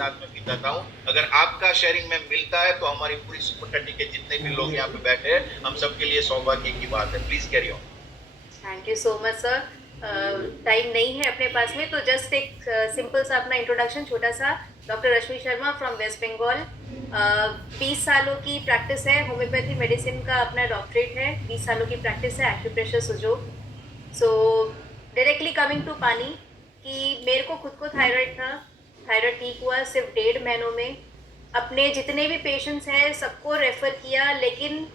साथ में बिताता हूँ। अगर आपका शेयरिंग में मिलता है तो हमारी पूरी सुपर 30 के जितने भी लोग यहाँ पे बैठे हैं, हम सबके लिए सौभाग्य की बात है। Please carry on. Thank you so much sir. Time नहीं है अपने पास में, तो जस्ट एक सिंपल सा अपना इंट्रोडक्शन छोटा सा। Doctor Rashmi Sharma from West Bengal. 20 सालों की प्रैक्टिस है, होम्योपैथी मेडिसिन का अपना डॉक्टरेट है, 20 सालों की प्रैक्टिस है, acupressure Sujok. So directly coming to pani, कि मेरे को खुद को थायराइड था। थायराइड ठीक हुआ सिर्फ 1.5 महीनों में। अपने जितने भी पेशेंट्स हैं सबको रेफर किया, लेकिन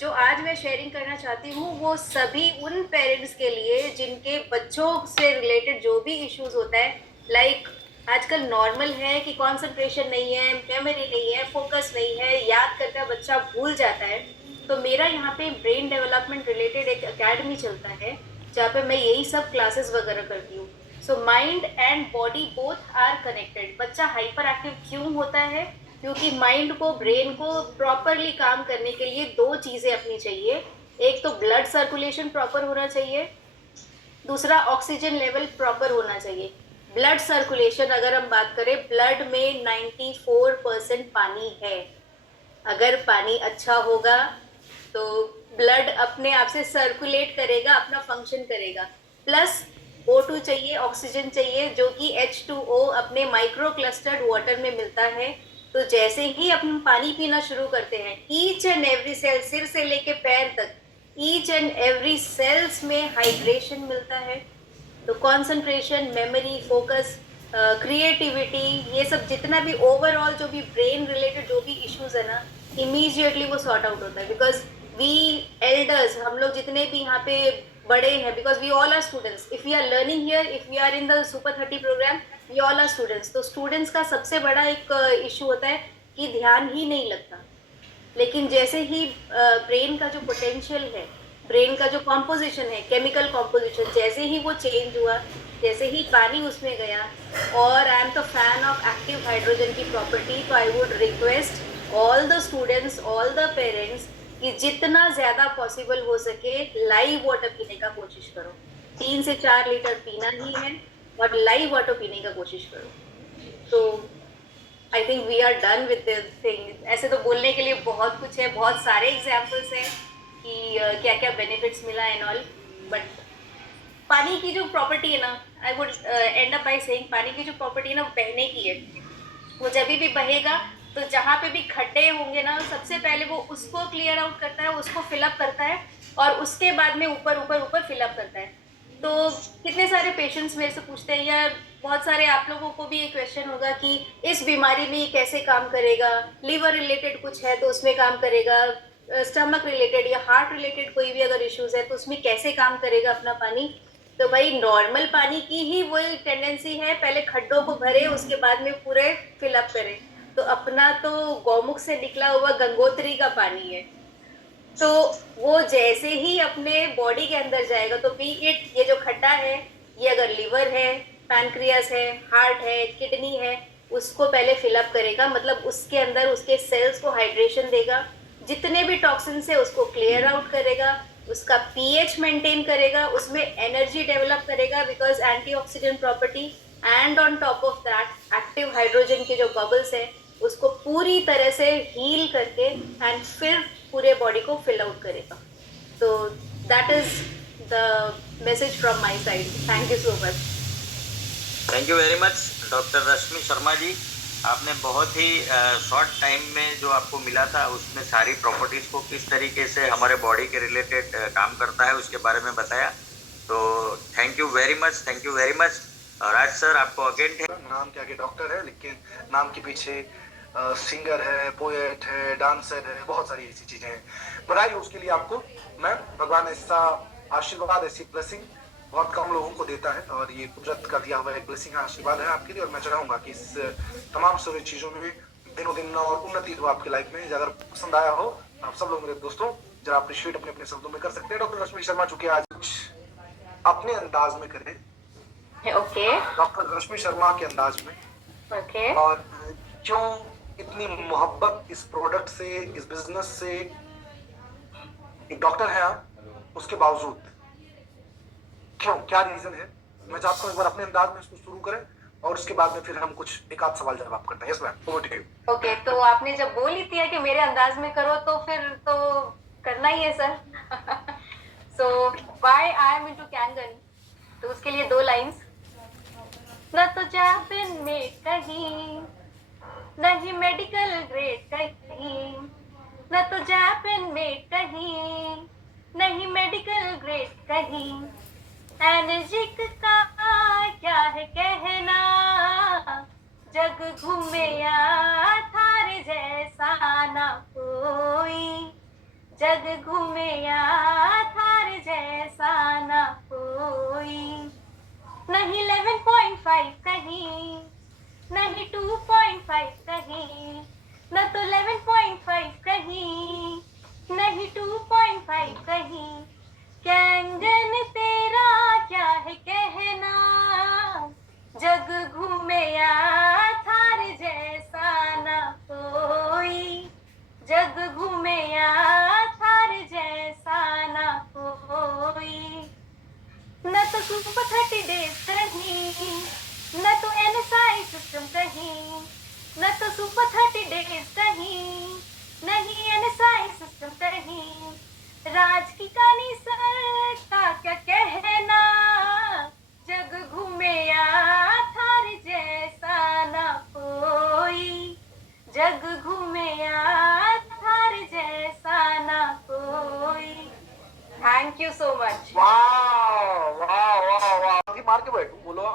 जो आज मैं शेयरिंग करना चाहती हूँ वो सभी उन पेरेंट्स के लिए जिनके बच्चों से रिलेटेड जो भी इश्यूज होता है, लाइक आजकल नॉर्मल है कि कंसंट्रेशन नहीं है, मेमोरी नहीं है, फोकस नहीं है, याद करता बच्चा भूल जाता है। तो मेरा यहाँ पे ब्रेन डेवलपमेंट रिलेटेड एक एकेडमी चलता है, जहाँ पे मैं यही सब क्लासेस वगैरह करती हूँ। So mind and body both are connected. बच्चा हाइपर एक्टिव क्यों होता है? क्योंकि माइंड को, ब्रेन को प्रॉपरली काम करने के लिए दो चीजें अपनी चाहिए। एक तो ब्लड सर्कुलेशन प्रॉपर होना चाहिए, दूसरा ऑक्सीजन लेवल प्रॉपर होना चाहिए। ब्लड सर्कुलेशन अगर हम बात करें, ब्लड में 94% पानी है। अगर पानी अच्छा होगा तो ब्लड अपने आप से सर्कुलेट करेगा, अपना फंक्शन करेगा। प्लस O2 चाहिए, ऑक्सीजन चाहिए, जो कि H2O अपने माइक्रो क्लस्टर्ड वाटर में मिलता है। तो जैसे ही अपन पानी पीना शुरू करते हैं, ईच एंड एवरी सेल, सिर से लेके पैर तक, ईच एंड एवरी सेल्स में हाइड्रेशन मिलता है। तो कंसंट्रेशन, मेमोरी, फोकस, क्रिएटिविटी, ये सब जितना भी ओवरऑल जो भी ब्रेन रिलेटेड जो भी इश्यूज है ना, इमीजिएटली वो सॉर्ट आउट होता है। बिकॉज वी एल्डर्स, हम लोग जितने भी यहाँ पे बड़े हैं, because we all are students, if we are learning here, if we are in the super 30 program, we all are students. तो स्टूडेंट्स का सबसे बड़ा एक इशू होता है कि ध्यान ही नहीं लगता। लेकिन जैसे ही ब्रेन का जो पोटेंशियल है, ब्रेन का जो कॉम्पोजिशन है, केमिकल कॉम्पोजिशन, जैसे ही वो चेंज हुआ, जैसे ही पानी उसमें गया, और I am the fan of active hydrogen की प्रॉपर्टी, तो I would request all the students, all the parents, कि जितना ज्यादा पॉसिबल हो सके लाइव वाटर पीने का कोशिश करो। 3 से 4 लीटर पीना ही है, और लाइव वाटर पीने का कोशिश करो। तो I think we are done with this thing. ऐसे तो बोलने के लिए बहुत कुछ है, बहुत सारे एग्जाम्पल्स हैं कि क्या क्या बेनिफिट्स मिला एंड ऑल। बट पानी की जो प्रॉपर्टी है ना, I would and up by saying, पानी की जो प्रॉपर्टी है ना, वो बहने की है। वो जब भी बहेगा तो जहां पे भी खड्डे होंगे ना, सबसे पहले वो उसको क्लियर आउट करता है, उसको फिलअप करता है, और उसके बाद में ऊपर ऊपर ऊपर फिलअप करता है। तो कितने सारे पेशेंट्स मेरे से पूछते हैं, या बहुत सारे आप लोगों को भी ये क्वेश्चन होगा कि इस बीमारी में ये कैसे काम करेगा, लिवर रिलेटेड कुछ है तो उसमें काम करेगा, स्टमक रिलेटेड या हार्ट रिलेटेड कोई भी अगर इश्यूज है तो उसमें कैसे काम करेगा अपना पानी। तो भाई नॉर्मल पानी की ही वही टेंडेंसी है, पहले खड्डों को भरे, उसके बाद में पूरे फिलअप करे। तो अपना तो गौमुख से निकला हुआ गंगोत्री का पानी है। तो वो जैसे ही अपने बॉडी के अंदर जाएगा, तो बी इट, ये जो खड्डा है, ये अगर लिवर है, पैनक्रियास है, हार्ट है, किडनी है, उसको पहले फिलअप करेगा, मतलब उसके अंदर उसके सेल्स को हाइड्रेशन देगा, जितने भी टॉक्सिन्स है उसको क्लियर आउट करेगा, उसका पीएच मेंटेन करेगा, उसमें एनर्जी डेवलप करेगा because antioxidant property, and on top of that active hydrogen के जो बबल्स है उसको पूरी तरह से हील करके एंड फिर पूरे बॉडी को फिल आउट करेगा। तो that is the message from my side. Thank you so much. Thank you very much doctor Rashmi Sharma ji. आपने बहुत ही शॉर्ट टाइम में जो आपको मिला था उसमें सारी प्रॉपर्टीज़ को किस तरीके से हमारे बॉडी के रिलेटेड काम करता है उसके बारे में बताया। तो thank you very much, thank you very much. Raj sir, आपको अगेन नाम के आगे डॉक्टर है, लेकिन नाम के पीछे सिंगर है, पोएट है, डांसर है, बहुत सारी ऐसी चीजें हैं। बधाई हो उसके लिए आपको। मैं भगवान ऐसा आशीर्वाद, ऐसी ब्लेसिंग बहुत कम लोगों को देता है, और ये कुदरत का दिया हुआ एक ब्लेसिंग आशीर्वाद है आपके लिए। और मैं चाहूंगा कि इस तमाम सारी चीजों में दिनों दिन और उन्नति हो आपकी लाइफ में। अगर पसंद आया हो आप सब लोग मेरे दोस्तों जरा अप्रिशिएट अपने अपने शब्दों में कर सकते हैं डॉक्टर रश्मि शर्मा, चूंकि आज कुछ अपने अंदाज में करें, ओके डॉक्टर रश्मि शर्मा के अंदाज में। ओके। और क्यों इतनी मोहब्बत इस प्रोडक्ट से, इस बिजनेस से, एक डॉक्टर है आप, उसके बावजूद क्यों, क्या रीजन है? मैं चाहता हूँ एक बार अपने अंदाज में इसको शुरू करें और उसके बाद में फिर हम कुछ एक आध सवाल जवाब करते हैं। Yes ma'am, over to you. Okay, तो आपने जब बोल ही दिया कि मेरे अंदाज में करो तो फिर तो करना ही है sir. So why I am into Kangen, तो उसके लिए 2 लाइंस। न तो जापान में कहीं, नहीं मेडिकल ग्रेड कहीं, न तो जापान में कहीं, नहीं मेडिकल ग्रेड कहीं, एनर्जिक का क्या है कहना, जग घूमे या थारे जैसा ना कोई, जग घूमे या थारे जैसा ना कोई, नहीं 11.5 कहीं, नहीं 2.5 कहीं, न तो 11.5 कहीं, नहीं 2.5 कहीं, कैंगन तेरा क्या है कहना, जग घूमे या थारे जैसा ना कोई, जग घूमे या थारे जैसा ना कोई, न तो सुपर 30 डेज कहीं, न तो NSI सिस्टम कहीं, न तो सुपर 30 डेज कहीं, नहीं NSI सिस्टम कहीं, राज की कहानी सर का क्या कहना, जग घूमे या थारे जैसा ना कोई, जग घूमे या थारे जैसा ना कोई। Thank you so much. वाह वाह वाह वाह, आगे मार के बैठूं, बोलो।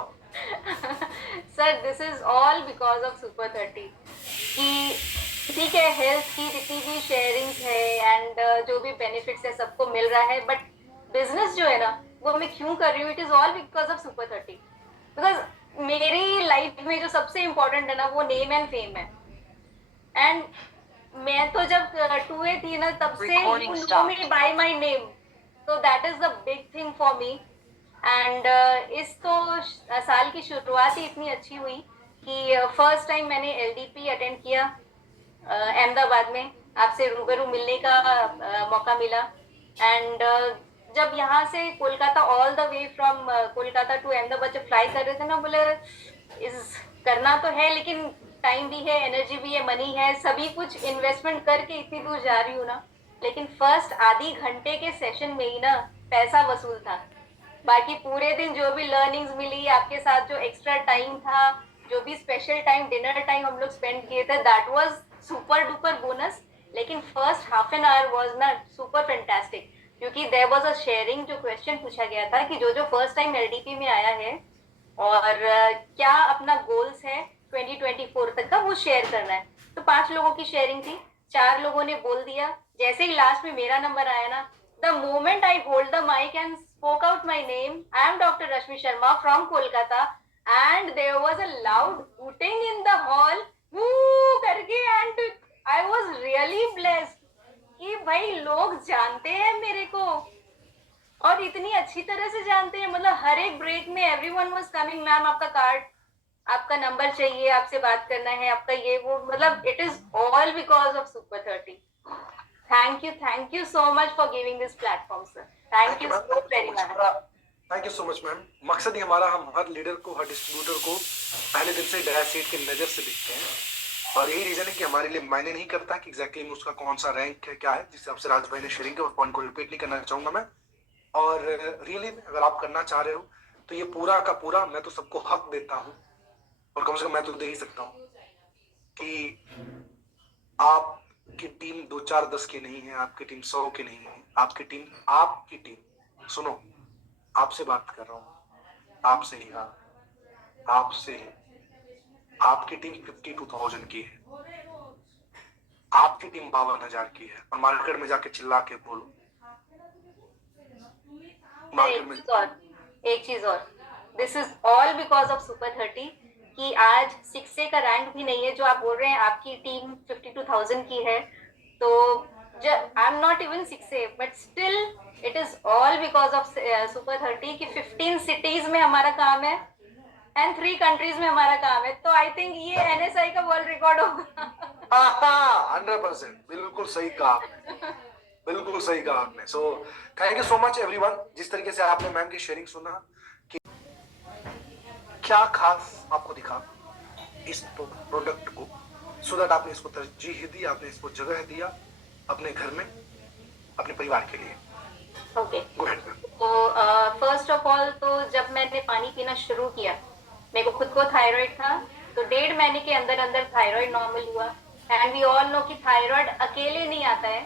Sir this is all because of super 30 कि ठीक है, हेल्थ की जितनी भी शेयरिंग्स है एंड जो भी बेनिफिट्स है सबको मिल रहा है, बट बिजनेस जो है ना वो मैं क्यों कर रही हूँ, it is all because of super 30। Because मेरी लाइफ में जो सबसे इम्पोर्टेंट है ना वो नेम एंड फेम है, एंड मैं तो जब 2A थी ना तब से बाय माय नेम, तो that is the big thing for me. And इस तो साल की शुरुआत ही इतनी अच्छी हुई कि फर्स्ट टाइम मैंने LDP अटेंड किया अहमदाबाद में, आपसे रूबरू मिलने का मौका मिला। एंड जब यहाँ से Kolkata all the way from Kolkata to Ahmedabad जब फ्लाई कर रहे थे ना, बोले इस करना तो है लेकिन टाइम भी है, एनर्जी भी है, मनी है, सभी कुछ इन्वेस्टमेंट करके इतनी दूर जा रही हूँ ना, लेकिन फर्स्ट आधी घंटे के सेशन में ही ना पैसा वसूल था। बाकी पूरे दिन जो भी लर्निंग्स मिली, आपके साथ जो एक्स्ट्रा टाइम था, जो भी स्पेशल टाइम, डिनर टाइम हम लोग स्पेंड किए थे, that was super duper bonus. लेकिन first half an hour was ना सुपर फैंटास्टिक, क्योंकि देयर वाज अ शेयरिंग, जो क्वेश्चन पूछा गया था कि जो फर्स्ट टाइम LDP में आया है और क्या अपना गोल्स है 2024 तक का वो शेयर करना है। तो 5 लोगों की शेयरिंग थी, 4 लोगों ने बोल दिया। जैसे ही लास्ट में मेरा नंबर आया ना, the moment I hold the mic and spoke out my name, I am Dr. Rashmi Sharma from Kolkata, and there was a loud hooting in the hall, woo करके, and I was really blessed कि भाई लोग जानते हैं मेरे को और इतनी अच्छी तरह से जानते हैं। मतलब हर एक ब्रेक में everyone was coming, मैम आपका कार्ड, आपका नंबर चाहिए, आपसे बात करना है, आपका ये वो, मतलब it is all because of Super 30. Thank you so much for giving this platform, sir. Thank you so very much. Thank you so much ma'am. मकसद ही हमारा, हम हर लीडर को, हर डिस्ट्रीब्यूटर को पहले दिन से डायरेक्ट सीट की नजर से दिखते हैं, और यही रीजन है कि हमारे लिए मायने नहीं करता कि एग्जैक्टली में उसका कौन सा रैंक है, क्या है, जिस हिसाब से राज भाई ने शेयरिंग किया, उस पॉइंट को रिपीट नहीं करना चाहूंगा मैं। और रियली अगर आप करना चाह रहे हो तो ये पूरा का पूरा मैं तो सबको हक देता हूँ, और कम से कम मैं तो दे ही सकता हूँ कि आपकी टीम 2 4 10 की नहीं है, आपकी टीम 100 की नहीं है, आपकी टीम सुनो, आपसे बात कर रहा हूँ, आपसे ही, हाँ आपसे ही। आपकी टीम 52,000 की है, आपकी टीम 52,000 की है, और मार्केट में जाके चिल्ला के बोलो, मार्केट में एक चीज और, this is all because of super 30 कि आज 6A का रैंक भी नहीं है। जो आप बोल रहे हैं आपकी टीम 52,000 की है, तो I am not even 6A, but still it is all because of super 30 कि 15 सिटीज में हमारा काम है एंड 3 कंट्रीज में हमारा काम है। तो आई थिंक ये NSI का वर्ल्ड रिकॉर्ड होगा। 100%, बिल्कुल सही कहा, बिल्कुल सही कहा आपने। So thank you so much everyone. जिस तरीके से आपने मैम की शेयरिंग सुना कि क्या खास आपको दिखा इस प्रोडक्ट को, सो दैट आपने इसको तरजीह दी, आपने इसको जगह दिया अपने घर में अपने परिवार के लिए? ओके। Go ahead. तो फर्स्ट ऑफ ऑल तो जब मैंने पानी पीना शुरू किया, मेरे को खुद को थायराइड था, तो 1.5 महीने के अंदर अंदर थायराइड नॉर्मल हुआ। एंड वी ऑल नो कि थायराइड अकेले नहीं आता है,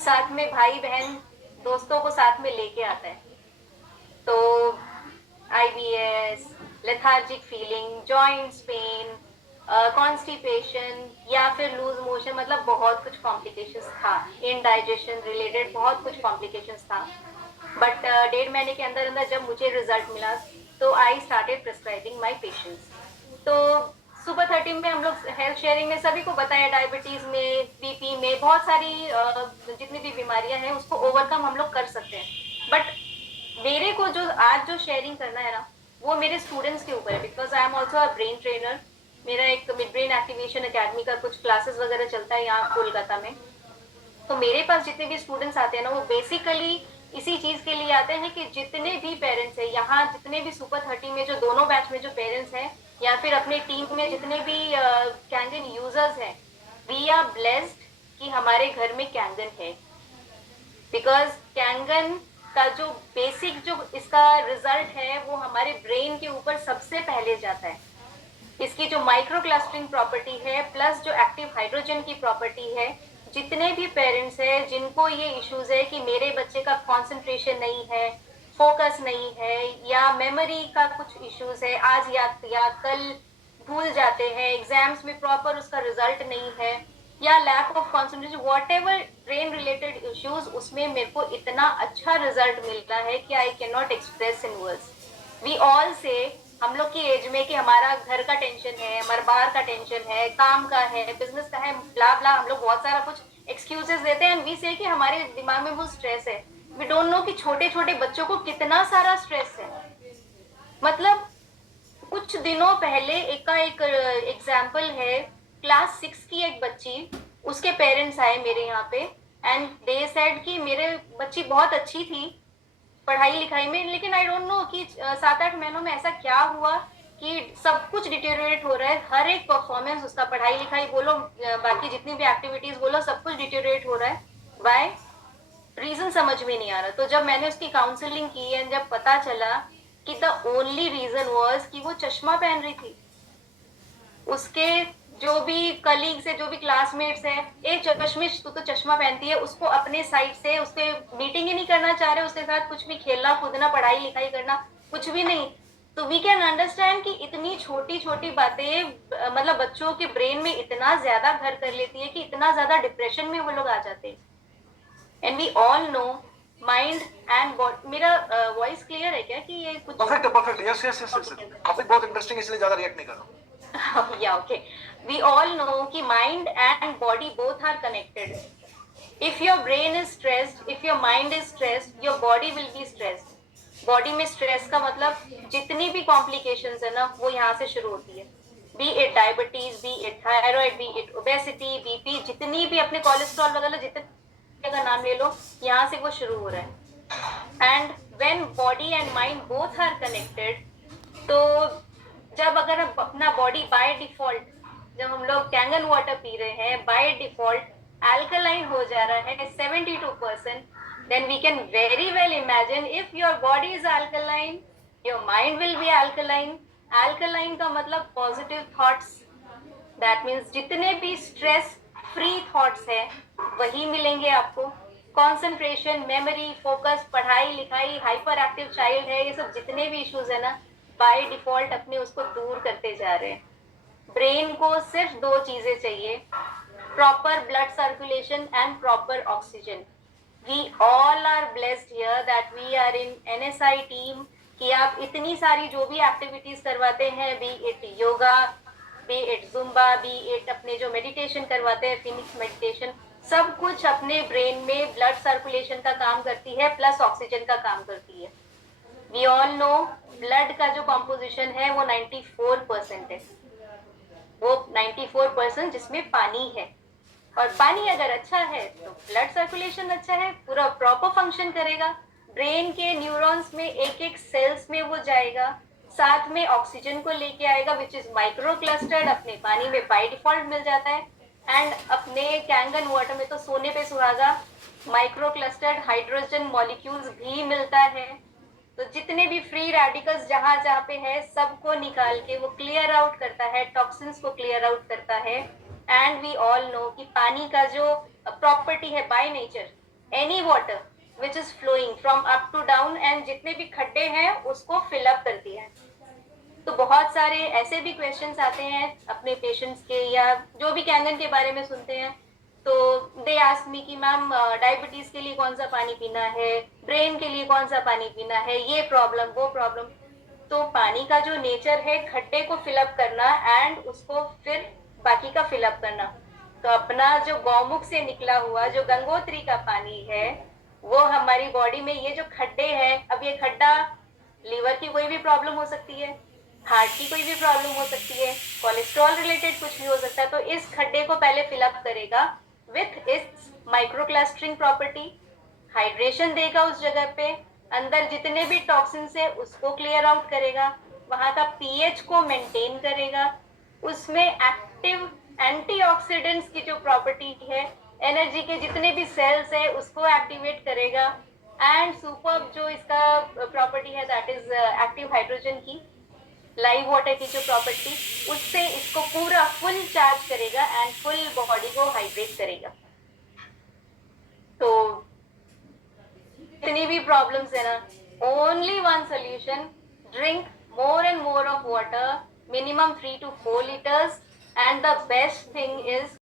साथ में भाई बहन दोस्तों को साथ में लेके आता है। तो IBS, lethargic feeling, joints pain, constipation या फिर लूज मोशन, मतलब बहुत कुछ कॉम्प्लिकेशंस था, इनडाइजेशन रिलेटेड बहुत कुछ कॉम्प्लिकेशंस था। बट 1.5 महीने के अंदर अंदर जब मुझे रिजल्ट मिला तो I started prescribing my patients. तो सुपर 30 में हम लोग हेल्थ शेयरिंग में सभी को बताया, डायबिटीज में, बीपी में, बहुत सारी जितनी भी बीमारियां हैं उसको ओवरकम हम लोग कर सकते हैं। बट मेरे को जो आज जो शेयरिंग करना है ना, वो मेरे स्टूडेंट्स के ऊपर है, because I am also a brain trainer. मेरा एक मिड ब्रेन एक्टिवेशन अकेडमी का कुछ क्लासेस वगैरह चलता है यहाँ कोलकाता में। तो मेरे पास जितने भी स्टूडेंट्स आते हैं ना, वो बेसिकली इसी चीज के लिए आते हैं कि जितने भी पेरेंट्स हैं यहाँ, जितने भी सुपर 30 में जो दोनों बैच में जो पेरेंट्स हैं, या फिर अपने टीम में जितने भी कैंगन यूजर्स हैं, वी आर ब्लेस्ड कि हमारे घर में कैंगन है। बिकॉज कैंगन का जो बेसिक जो इसका रिजल्ट है वो हमारे ब्रेन के ऊपर सबसे पहले जाता है। इसकी जो माइक्रो क्लस्टरिंग प्रॉपर्टी है प्लस जो एक्टिव हाइड्रोजन की प्रॉपर्टी है, जितने भी पेरेंट्स हैं जिनको ये इश्यूज है कि मेरे बच्चे का कंसंट्रेशन नहीं है, फोकस नहीं है, या मेमोरी का कुछ इश्यूज है, आज या कल भूल जाते हैं, एग्जाम्स में प्रॉपर उसका रिजल्ट नहीं है, या lack of concentration, whatever brain related issues, उसमें मेरे को इतना अच्छा रिजल्ट मिलता है कि I can not express in words. We all say, हम लोग की एज में, कि हमारा घर का टेंशन है, हमारा बाहर का टेंशन है, काम का है, बिजनेस का है, ब्ला ब्ला, हम लोग बहुत सारा कुछ एक्सक्यूजेस देते हैं। एंड वी से कि हमारे दिमाग में वो स्ट्रेस है। वी डोंट नो कि छोटे छोटे बच्चों को कितना सारा स्ट्रेस है। मतलब कुछ दिनों पहले एक एग्जाम्पल है, क्लास 6 की एक बच्ची, उसके पेरेंट्स आए मेरे यहाँ पे एंड दे सेड कि मेरे बच्ची बहुत अच्छी थी पढ़ाई लिखाई में, लेकिन आई डोंट नो कि 7-8 महीनों में ऐसा क्या हुआ कि सब कुछ डिटेरियोरेट हो रहा है। हर एक परफॉर्मेंस उसका, पढ़ाई लिखाई बोलो, बाकी जितनी भी एक्टिविटीज बोलो, सब कुछ डिटेरियोरेट हो रहा है। वाई? रीजन समझ में नहीं आ रहा। तो जब मैंने उसकी काउंसलिंग की एंड जब पता चला कि द ओनली रीजन वाज कि वो चश्मा पहन रही थी, उसके जो भी कलीग्स है, जो भी क्लासमेट्स है, एक चश्मिश तू तो चश्मा पहनती है, उसको अपने साइड से उससे मीटिंग ही नहीं करना चाह रहे, उसके साथ कुछ भी खेलना कूदना, पढ़ाई लिखाई करना, कुछ भी नहीं। तो वी कैन अंडरस्टैंड कि इतनी छोटी छोटी बातें मतलब बच्चों के ब्रेन में इतना ज्यादा घर कर लेती है कि इतना ज्यादा डिप्रेशन में वो लोग आ जाते हैं। And we all know mind and body. मेरा वॉइस क्लियर है क्या कि ये कुछ? Perfect, yes yes yes yes. Topic बहुत इंटरेस्टिंग है, इसलिए ज्यादा रिएक्ट नहीं कर रहा हूं। या ओके। वी ऑल नो कि mind and body both are connected. If your brain is stressed, if your mind is stressed, your body will be stressed. Body में स्ट्रेस का मतलब जितनी भी कॉम्प्लिकेशंस है ना, वो यहाँ से शुरू होती है। B it diabetes, B it thyroid, B it obesity, BP, जितनी भी अपने कोलेस्ट्रॉल वगैरह जितने का नाम ले लो, यहाँ से वो शुरू हो रहा है। And when body and mind both are connected, तो जब अगर अपना बॉडी बाय डिफॉल्ट, जब हम लोग कैंगन वाटर पी रहे हैं, बाय डिफॉल्ट अल्कलाइन हो जा रहा है 72%, then we can very well imagine if your body is alkaline, your mind will be alkaline. Alkaline का मतलब positive thoughts, that means जितने भी stress free thoughts है वही मिलेंगे आपको। concentration, memory, focus, पढ़ाई लिखाई, hyper active child है, ये सब जितने भी issues है ना, by default अपने उसको दूर करते जा रहे हैं। brain को सिर्फ 2 चीजें चाहिए, proper blood circulation and proper oxygen. We all are blessed here that we are in NSI team कि आप इतनी सारी जो भी एक्टिविटीज करवाते हैं, B it yoga, B it Zumba, B it अपने जो मेडिटेशन करवाते हैं, फिनिक्स मेडिटेशन, सब कुछ अपने ब्रेन में ब्लड सर्कुलेशन का काम करती है प्लस ऑक्सीजन का काम करती है। वी ऑल नो ब्लड का जो कॉम्पोजिशन है वो 94% है, वो 94% जिसमें पानी है। और पानी अगर अच्छा है तो ब्लड सर्कुलेशन अच्छा है, पूरा प्रॉपर फंक्शन करेगा, ब्रेन के न्यूरॉन्स में एक एक सेल्स में वो जाएगा, साथ में ऑक्सीजन को लेके आएगा विच इज माइक्रो क्लस्टर्ड, अपने पानी में बाय डिफॉल्ट मिल जाता है। एंड अपने कैंगन वाटर में तो सोने पे सुहागा माइक्रो क्लस्टर्ड हाइड्रोजन मॉलिक्यूल्स भी मिलता है। तो जितने भी फ्री रेडिकल्स जहां जहां पे है सबको निकाल के वो क्लियर आउट करता है, टॉक्सिन्स को क्लियर आउट करता है। एंड वी ऑल नो कि पानी का जो प्रॉपर्टी है by nature, any water which is flowing from up to down and जितने भी खड्डे हैं उसको फिल अप करती है। तो बहुत सारे ऐसे भी क्वेश्चंस आते हैं अपने पेशेंट्स के या जो भी कैंगन के बारे में सुनते हैं, तो दे आस्क मी कि मैम डायबिटीज के लिए कौन सा पानी पीना है, ब्रेन के लिए कौन सा पानी पीना है, ये प्रॉब्लम वो प्रॉब्लम। तो पानी का जो नेचर है खड्डे को फिलअप करना एंड उसको फिर बाकी का फिलअप करना। तो अपना जो गौमुख से निकला हुआ जो गंगोत्री का पानी है वो हमारी बॉडी में ये जो खड्डे हैं, अब ये खड्डा लीवर की कोई भी प्रॉब्लम हो सकती है, हार्ट की कोई भी प्रॉब्लम हो सकती है, कोलेस्ट्रॉल रिलेटेड कुछ भी हो सकता है। तो इस खड्डे को पहले फिलअप करेगा विथ इट्स माइक्रोक्लस्टरिंग प्रॉपर्टी, हाइड्रेशन देगा उस जगह पे, अंदर जितने भी टॉक्सिन्स है उसको क्लियर आउट करेगा, वहां का पीएच को मेंटेन करेगा, उसमें एक्टिव एंटीऑक्सीडेंट्स की जो प्रॉपर्टी है, एनर्जी के जितने भी सेल्स है उसको एक्टिवेट करेगा। एंड सुपर जो इसका प्रॉपर्टी है दैट इज एक्टिव हाइड्रोजन की, लाइव वाटर की जो प्रॉपर्टी, उससे इसको पूरा फुल चार्ज करेगा एंड फुल बॉडी को हाइड्रेट करेगा। तो इतनी भी प्रॉब्लम्स है ना, only one solution, drink more and more of water, minimum 3 to 4 liters, and the best thing is